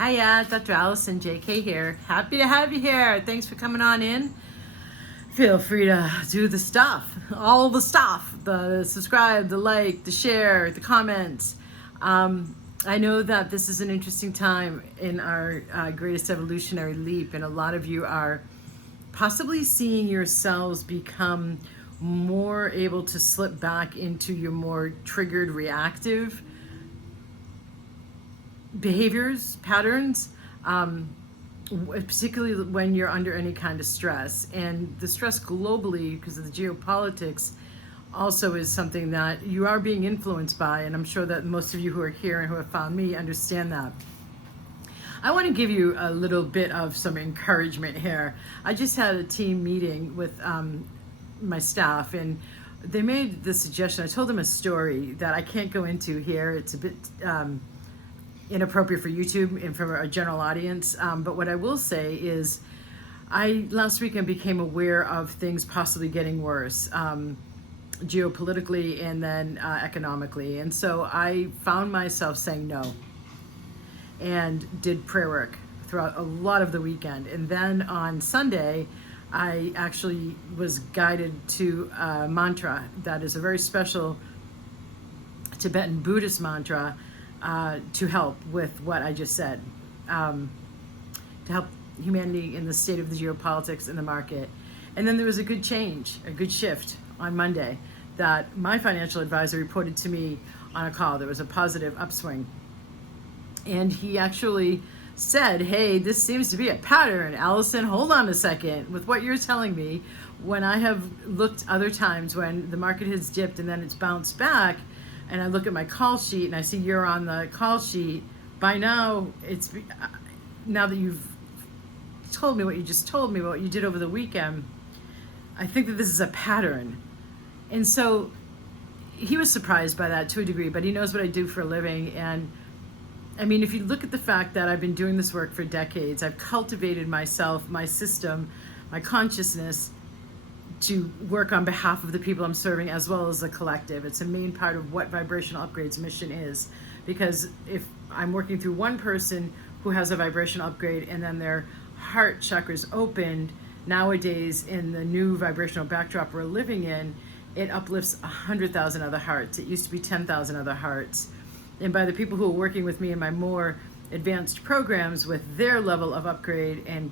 Hiya, Dr. Allison JK here. Happy to have you here. Thanks for coming on in. Feel free to do the stuff, all the stuff, the subscribe, the like, the share, the comments. I know that this is an interesting time in our greatest evolutionary leap, and a lot of you are possibly seeing yourselves become more able to slip back into your more triggered, reactive behaviors, patterns, particularly when you're under any kind of stress. And the stress globally, because of the geopolitics, also is something that you are being influenced by. And I'm sure that most of you who are here and who have found me understand that. I want to give you a little bit of some encouragement here. I just had a team meeting with my staff, and they made the suggestion. I told them a story that I can't go into here. It's a bit inappropriate for YouTube and for a general audience. But what I will say is last weekend became aware of things possibly getting worse, geopolitically and then economically. And so I found myself saying no and did prayer work throughout a lot of the weekend. And then on Sunday, I actually was guided to a mantra that is a very special Tibetan Buddhist mantra to help with what I just said, to help humanity in the state of the geopolitics in the market. And then there was a good change, a good shift on Monday that my financial advisor reported to me on a call. There was a positive upswing. And he actually said, hey, this seems to be a pattern. Allison, hold on a second. With what you're telling me, when I have looked other times when the market has dipped and then it's bounced back, and I look at my call sheet and I see you're on the call sheet, by now, now that you've told me what you just told me, what you did over the weekend, I think that this is a pattern. And so he was surprised by that to a degree, but he knows what I do for a living. And I mean, if you look at the fact that I've been doing this work for decades, I've cultivated myself, my system, my consciousness to work on behalf of the people I'm serving as well as the collective. It's a main part of what Vibrational Upgrade's mission is. Because if I'm working through one person who has a vibrational upgrade and then their heart chakras opened, nowadays in the new vibrational backdrop we're living in, it uplifts 100,000 other hearts. It used to be 10,000 other hearts. And by the people who are working with me in my more advanced programs with their level of upgrade and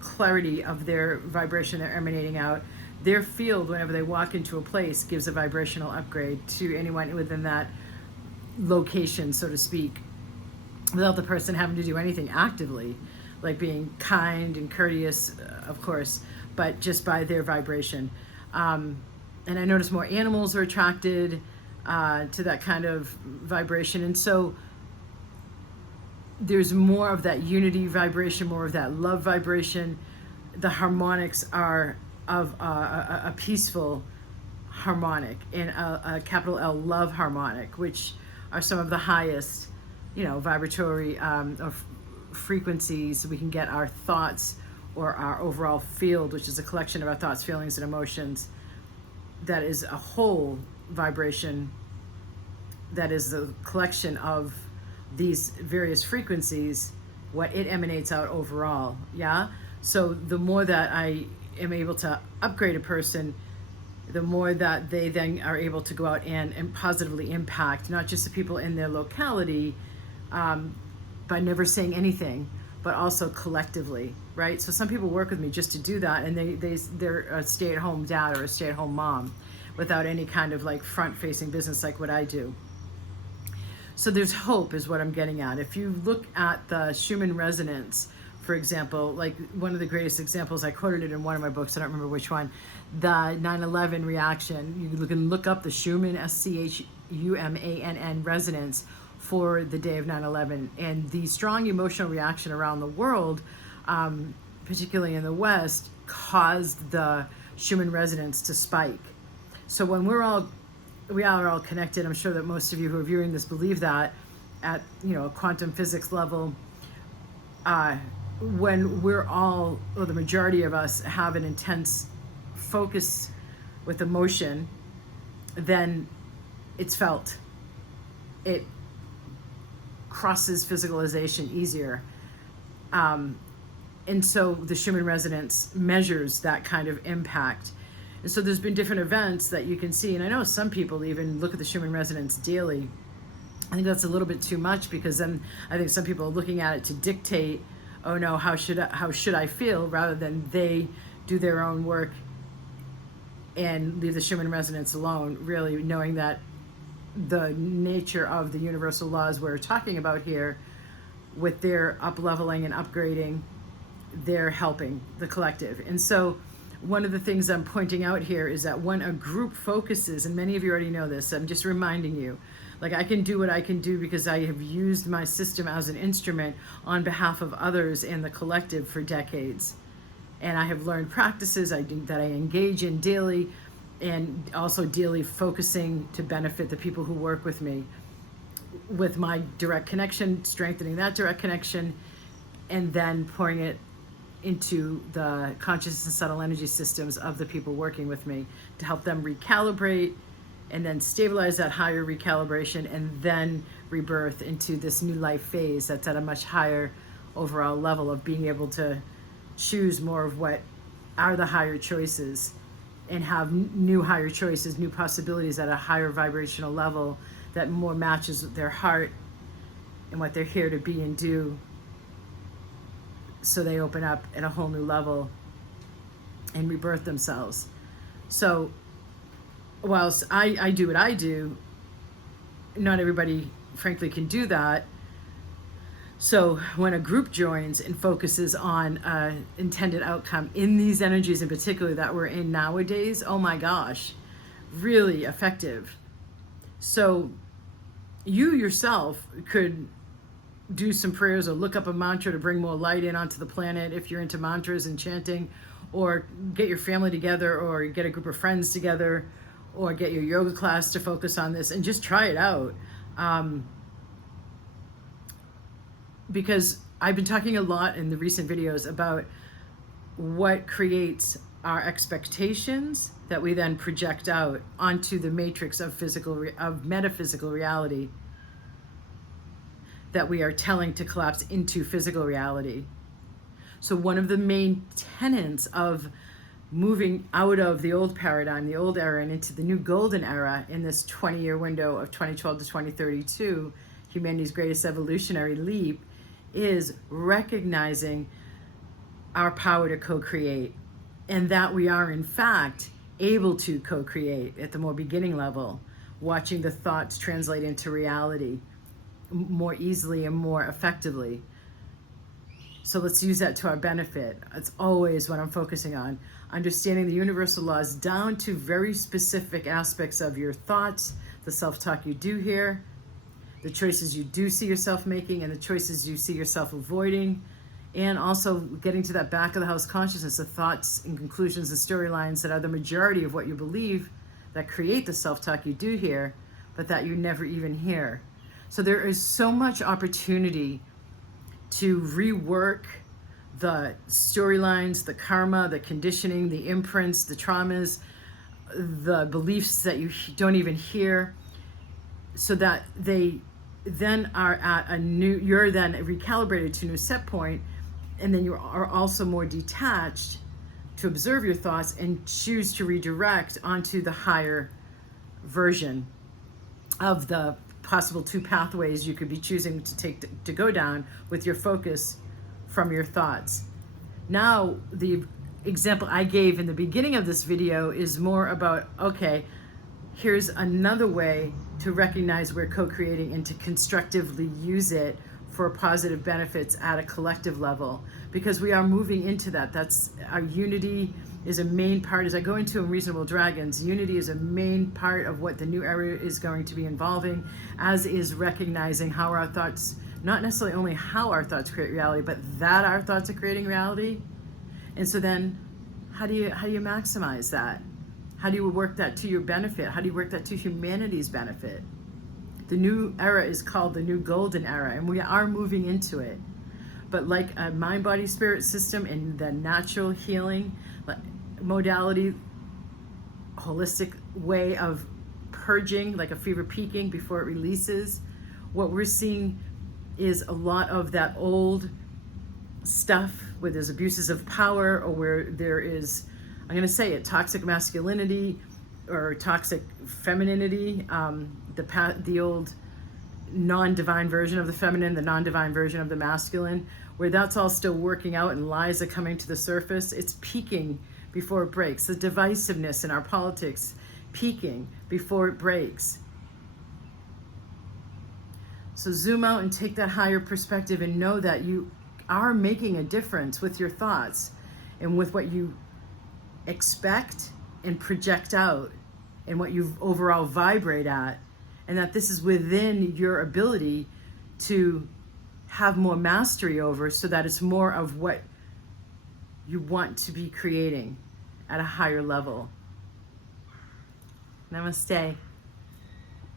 clarity of their vibration they're emanating out, their field, whenever they walk into a place, gives a vibrational upgrade to anyone within that location, so to speak, without the person having to do anything actively, like being kind and courteous, of course, but just by their vibration. And I notice more animals are attracted to that kind of vibration. And so there's more of that unity vibration, more of that love vibration. The harmonics are of a peaceful harmonic and a capital L love harmonic, which are some of the highest, vibratory frequencies we can get our thoughts or our overall field, which is a collection of our thoughts, feelings, and emotions. That is a whole vibration. That is the collection of these various frequencies, what it emanates out overall. Yeah. So the more that I am able to upgrade a person, the more that they then are able to go out and positively impact not just the people in their locality by never saying anything, but also collectively, right? So some people work with me just to do that, and they're a stay-at-home dad or a stay-at-home mom without any kind of like front-facing business like what I do. So there's hope is what I'm getting at. If you look at the Schumann resonance, for example, like one of the greatest examples, I quoted it in one of my books, I don't remember which one, the 9/11 reaction. You can look up the Schumann, SCHUMANN resonance for the day of 9/11, and the strong emotional reaction around the world, particularly in the West, caused the Schumann resonance to spike. So when we are all connected, I'm sure that most of you who are viewing this believe that at a quantum physics level, when we're all, or the majority of us, have an intense focus with emotion, then it's felt. It crosses physicalization easier. And so the Schumann resonance measures that kind of impact. And so there's been different events that you can see. And I know some people even look at the Schumann resonance daily. I think that's a little bit too much, because then I think some people are looking at it to dictate, oh no, how should I feel, rather than they do their own work and leave the Schumann resonance alone, really knowing that the nature of the universal laws we're talking about here, with their up-leveling and upgrading, they're helping the collective. And so one of the things I'm pointing out here is that when a group focuses, and many of you already know this, I'm just reminding you, like, I can do what I can do because I have used my system as an instrument on behalf of others and the collective for decades. And I have learned practices that I engage in daily, and also daily focusing to benefit the people who work with me, with my direct connection, strengthening that direct connection, and then pouring it into the conscious and subtle energy systems of the people working with me to help them recalibrate, and then stabilize that higher recalibration, and then rebirth into this new life phase that's at a much higher overall level of being able to choose more of what are the higher choices, and have new higher choices, new possibilities at a higher vibrational level that more matches with their heart and what they're here to be and do. So they open up at a whole new level and rebirth themselves. So whilst I do what I do, not everybody, frankly, can do that. So when a group joins and focuses on intended outcome in these energies in particular that we're in nowadays, oh my gosh, really effective. So you yourself could do some prayers or look up a mantra to bring more light in onto the planet if you're into mantras and chanting, or get your family together, or get a group of friends together, or get your yoga class to focus on this and just try it out. Because I've been talking a lot in the recent videos about what creates our expectations that we then project out onto the matrix of metaphysical reality that we are telling to collapse into physical reality. So one of the main tenets of moving out of the old paradigm, the old era, and into the new golden era in this 20-year window of 2012 to 2032, humanity's greatest evolutionary leap, is recognizing our power to co-create, and that we are in fact able to co-create at the more beginning level, watching the thoughts translate into reality more easily and more effectively. So let's use that to our benefit. It's always what I'm focusing on, understanding the universal laws down to very specific aspects of your thoughts, the self-talk you do hear, the choices you do see yourself making, and the choices you see yourself avoiding, and also getting to that back of the house consciousness, the thoughts and conclusions and storylines that are the majority of what you believe that create the self-talk you do hear, but that you never even hear. So there is so much opportunity to rework the storylines, the karma, the conditioning, the imprints, the traumas, the beliefs that you don't even hear, so that they then are at you're then recalibrated to a new set point, and then you are also more detached to observe your thoughts and choose to redirect onto the higher version of the possible two pathways you could be choosing to go down with your focus from your thoughts. Now, the example I gave in the beginning of this video is more about, okay, here's another way to recognize we're co-creating and to constructively use it for positive benefits at a collective level, because we are moving into that. That's our unity is a main part. As I go into Unreasonable Dragons, unity is a main part of what the new era is going to be involving, as is recognizing how our thoughts, not necessarily only how our thoughts create reality, but that our thoughts are creating reality. And so then how do you maximize that? How do you work that to your benefit? How do you work that to humanity's benefit? The new era is called the new golden era, and we are moving into it. But like a mind, body, spirit system and the natural healing modality, holistic way of purging, like a fever peaking before it releases, what we're seeing is a lot of that old stuff, where there's abuses of power, or where there is, I'm going to say it, toxic masculinity or toxic femininity, the old non-divine version of the feminine, the non-divine version of the masculine, where that's all still working out and lies are coming to the surface. It's peaking before it breaks. The divisiveness in our politics peaking before it breaks. So zoom out and take that higher perspective and know that you are making a difference with your thoughts and with what you expect and project out and what you overall vibrate at, and that this is within your ability to have more mastery over, so that it's more of what you want to be creating at a higher level. Namaste.